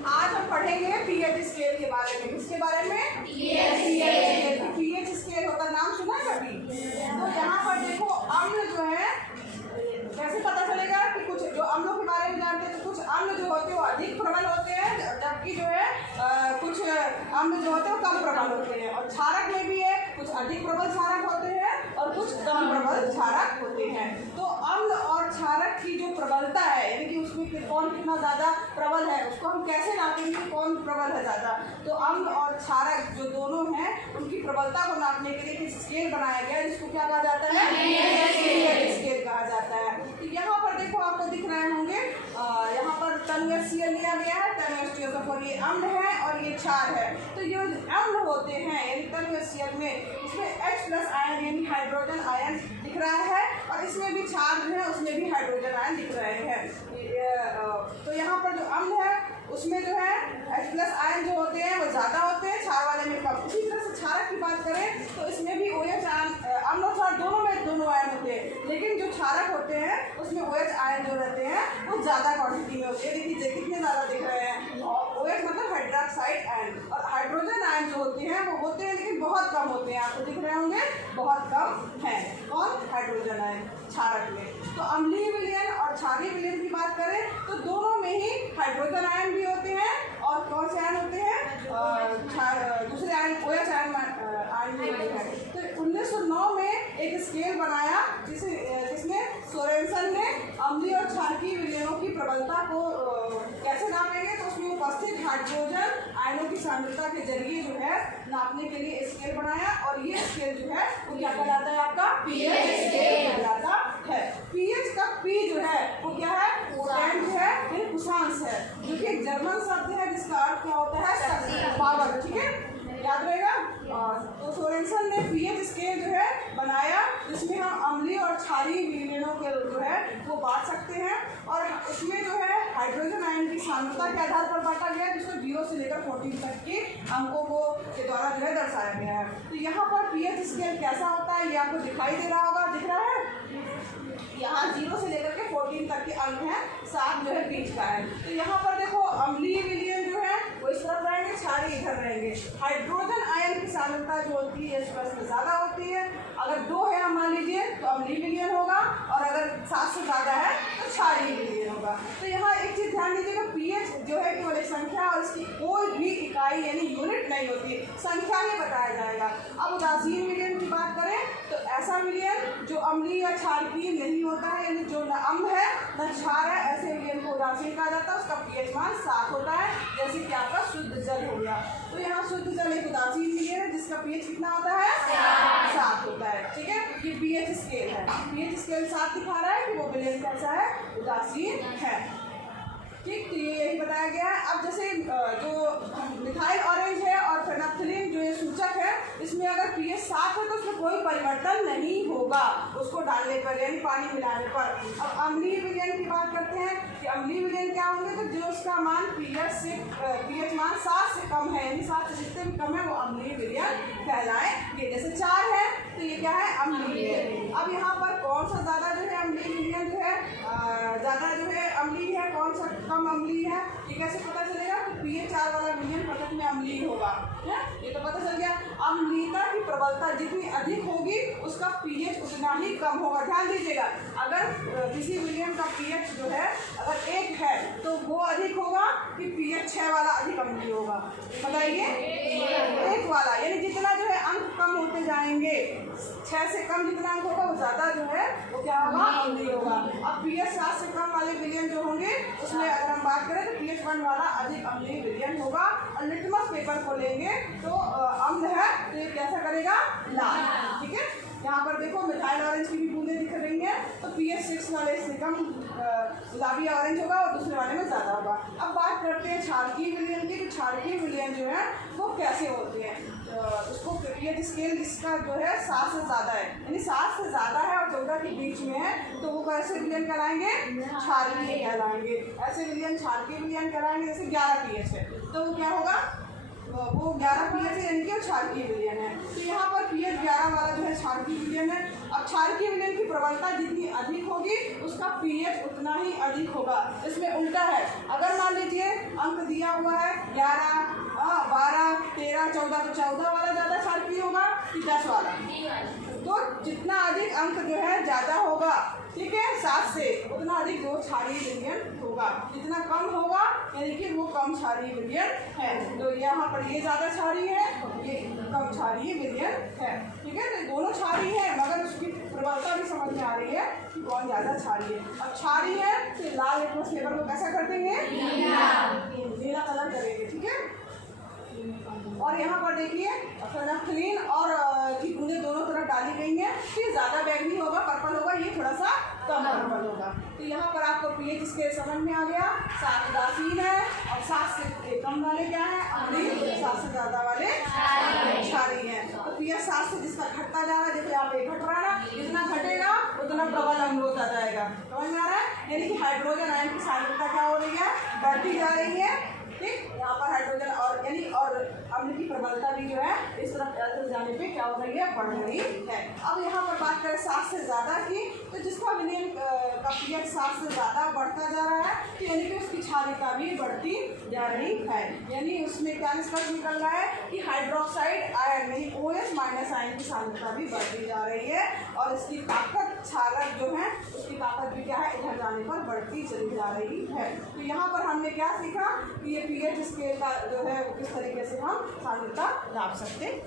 आज हम पढ़ेंगे पीएच स्केल के बारे में। किसके बारे में? पीएच स्केल होता है, नाम सुना है कभी? तो यहाँ पर देखो अम्ल जो है, कैसे पता चलेगा कि कुछ जो अम्लों के बारे में जानते हैं तो कुछ अम्ल जो होते हैं वो अधिक प्रबल होते हैं, जबकि जो है कुछ अम्ल जो होते हैं वो कम प्रबल होते हैं। और क्षारक में भी है, कुछ अधिक प्रबल क्षारक होते हैं और कुछ कम प्रबल क्षारक होते हैं। तो अम्ल और क्षारक की जो प्रबलता है, यानी कि उसमें कौन कितना ज़्यादा प्रबल है, उसको हम कैसे नापेंगे कौन प्रबल है ज़्यादा? तो अम्ल और क्षारक जो दोनों हैं उनकी प्रबलता को नापने के लिए एक स्केल बनाया गया है, जिसको क्या कहा जाता है? पीएच स्केल कहा जाता है। तो यहाँ पर देखो आपको दिख रहे होंगे, यहाँ पर टन HCl लिया गया है, टन H2SO4 ये अम्ल है और ये क्षार है। तो ये अम्ल होते हैं यानी टन HCl में इसमें H+ आयन यानी हाइड्रोजन आयन दिख रहा है और इसमें भी क्षार जो है उसमें भी हाइड्रोजन आयन दिख रहे हैं। तो यहाँ पर जो अम्ल है उसमें जो है H+ आयन जो होते हैं वो ज़्यादा होते हैं, क्षार वाले में कम। उसी तरह से क्षारक की बात करें तो इसमें भी OH आयन, अम्ल और क्षार दोनों में दोनों आयन होते हैं, लेकिन जो क्षारक होते हैं उसमें OH आयन जो रहते हैं वो ज़्यादा क्वांटिटी में होते हैं। देखिए कितने ज़्यादा दिख रहे हैं। और OH मतलब हाइड्रोक्साइड आयन, और हाइड्रोजन आयन जो होते हैं वो होते हैं लेकिन बहुत कम होते हैं। आपको दिख रहे होंगे बहुत कम है। कौन? हाइड्रोजन आयन क्षारक में। तो अम्लीय विलयन और क्षारीय विलयन की बात करें तो दोनों में ही हाइड्रोजन आयन भी होते हैं और कौन से आयन होते हैं? दूसरे आयन OH आयन भी होते हैं। तो 1909 में एक स्केल बनाया जिसने सोरेनसन ने अम्लीय और क्षारकीय विलयनों की प्रबलता को कैसे नापेंगे, तो उसमें उपस्थित हाइड्रोजन आयनों की सांद्रता के जरिए जो है नापने के लिए स्केल बनाया। और ये स्केल जो है वो क्या कहलाता है? आपका पीएच स्केल कहलाता है। पीएच का पी जो है वो क्या है? पोटेंट है, यानी कुशांश है, जो कि एक जर्मन शब्द है जिसका अर्थ क्या होता है? पावर। ठीक है, याद रहेगा। तो सोरेनसन ने पीएच स्केल जो है बनाया जिसमें हम अम्लीय और क्षारीय विलयनों के जो है वो बांट सकते हैं। और इसमें जो है हाइड्रोजन आयन की सांद्रता के आधार पर बांटा गया, जिसको 0 से लेकर 14 तक के अंकों को के द्वारा जो है दर्शाया गया है। तो यहाँ पर पीएच स्केल कैसा होता है ये आपको दिखाई दे रहा होगा, दिख रहा है? यहाँ 0 से लेकर के 14 तक के अंक हैं, 7 जो है बीच का है। तो यहाँ पर देखो अम्लीय विलयन जो है वो इस तरफ रहेंगे, क्षारीय इधर रहेंगे। हाइड्रोजन आयन की सांद्रता जो होती है H+ में ज़्यादा होती है। अगर 2 है मान लीजिए तो अम्लीय विलयन होगा, और अगर 7 से ज़्यादा है तो क्षारीय विलयन होगा। तो यहाँ एक चीज़ ध्यान दीजिएगा, पीएच जो है केवल एक संख्या और इसकी कोई भी इकाई यानी यूनिट नहीं होती, संख्या ही बताया जाएगा। अब उदासीन विलयन की बात करें तो ऐसा विलयन जो अम्लीय या क्षारकीय नहीं होता है, यानी जो न अम्ल है न क्षार है, ऐसे विलयन को उदासीन कहा जाता है। उसका पीएच मान 7 होता है, जैसे कि आपका शुद्ध जल हो गया। तो यहाँ शुद्ध जल एक उदासीन विलयन है जिसका पीएच कितना होता है? 7 होता है। ठीक है, ये पीएच स्केल है। पीएच स्केल 7 दिखा रहा है कि वो विलयन कैसा है? उदासीन है। ठीक, तो ये यही बताया गया है। अब जैसे जो मिथाइल ऑरेंज है और फेनोल्फथालीन जो ये सूचक है, इसमें अगर पीएच 7 है तो उसमें कोई परिवर्तन नहीं होगा उसको डालने पर यानी पानी मिलाने पर। अब अम्लीय विलयन की बात करते हैं कि अम्लीय विलयन क्या होंगे, तो जो उसका मान पीएच मान 7 से कम है, यानी 7 से जितने भी कम है वो अम्लीय विलयन कहलाएंगे। जैसे 4 है तो ये क्या है? अम्लीय है। अब यहाँ पर कौन सा ज़्यादा जो है अम्लीय विलयन जो है ज़्यादा जो है अम्लीय है, कौन सा कम अम्लीय है, ये कैसे पता चलेगा? तो पीएच 4 वाला विलयन प्रकृति में अम्लीय होगा, है? ये तो पता चल गया। अम्लीयता की प्रबलता जितनी अधिक होगी उसका पीएच उतना ही कम होगा। ध्यान दीजिएगा, अगर किसी विलयन का पीएच जो है अगर 1 है तो वो अधिक होगा कि पीएच 6 वाला अधिक अम्लीय होगा? बताइए। 1 वाला, यानी जितना जो है अंक कम होते जाएंगे, 6 से कम जितना अंक होगा वो ज़्यादा जो है वो क्या होगा? अम्लीय होगा। अब पीएच 7 से कम वाले विलयन जो होंगे उसमें अगर हम बात करें तो पीएच 1 वाला अधिक अम्लीय विलयन होगा। और लिटमस पेपर को लेंगे तो अम्ल है तो ये कैसा करेगा? लाल। ठीक है, यहाँ पर देखो मिथाइल ऑरेंज की भी बूंदें दिख रही हैं, तो पीएच 6 वाले से कम गुलाबी ऑरेंज होगा और दूसरे वाले में ज़्यादा होगा। अब बात करते हैं क्षारकीय विलयन की। तो क्षारकीय विलयन जो है वो कैसे होते हैं? उसको पीएच स्केल जिसका जो है 7 से ज़्यादा है, यानी 7 से ज़्यादा है और 14 के बीच में है, तो वो कैसे विलयन कहलाएंगे? क्षारीय कहलाएंगे। ऐसे विलयन क्षारकीय विलयन कहलाएंगे। जैसे 11 पीएच है तो वो क्या होगा? वो 11 पीएच है, यानी कि क्षारकीय विलयन है। तो यहाँ पर पीएच 11 वाला जो है क्षारकीय विलयन है। अब क्षारकीय विलयन की प्रबलता जितनी अधिक होगी उसका पीएच उतना ही अधिक होगा। इसमें उल्टा है, अगर मान लीजिए अंक दिया हुआ है 11, 12, 13, 14, तो 14 वाला ज़्यादा क्षारकीय होगा कि 10 वाला? तो जितना अधिक अंक जो है ज़्यादा होगा, ठीक है, 7 से उतना अधिक वो क्षारीय विलयन होगा। जितना कम होगा यानी कि वो कम क्षारीय विलयन है। तो यहाँ पर ये ज़्यादा क्षारीय है, ये कम क्षारीय विलयन है, ठीक है। तो दोनों क्षारीय है मगर उसकी प्रबलता भी समझ में आ रही है कि कौन ज़्यादा क्षारीय है। अब क्षारीय है तो लाल एक्वस फ्लेवर को कैसा कर देंगे? नीला कलर करेंगे, ठीक है। और यहाँ पर देखिए फेनोक्सिलीन और की बूंदें दोनों तरफ डाली गई हैं। ये ज़्यादा बैंगनी होगा, पर्पल होगा, ये थोड़ा सा कम पर्पल होगा। तो यहाँ पर आपको पीएच स्केल समझ में आ गया। 7 उदासीन है और 7 से कम वाले क्या है? अम्लीय। 7 से ज़्यादा वाले क्षारीय हैं। तो पीएच 7 से जिसका घटता जा रहा है, जैसे आप एक घट रहा है ना, जितना घटेगा उतना प्रबल अम्ल होता जाएगा। समझ में आ रहा है? यानी कि हाइड्रोजन आयन की सांद्रता क्या हो रही है? बढ़ती जा रही है, ठीक। यहाँ पर हाइड्रोजन और यानी और अम्ल की प्रबलता भी जो है इस तरफ जाने पे क्या हो रही है? बढ़ रही है। अब यहाँ पर बात करें 7 से ज़्यादा की, तो जिसका विलयन का पीएच 7 से ज़्यादा बढ़ता जा रहा है तो यानी कि उसकी क्षारीयता भी बढ़ती जा रही है। यानी उसमें क्या निष्कर्ष निकल रहा है कि हाइड्रोक्साइड आयन यानी OH माइनस आयन की सांद्रता भी बढ़ती जा रही है और इसकी ताकत, क्षारक जो है उसकी ताकत भी क्या है? इधर जाने पर बढ़ती चली जा रही है। तो यहाँ पर हमने क्या सीखा कि ये पीएच स्केल का जो है किस तरीके से हम सांद्रता नाप सकते हैं।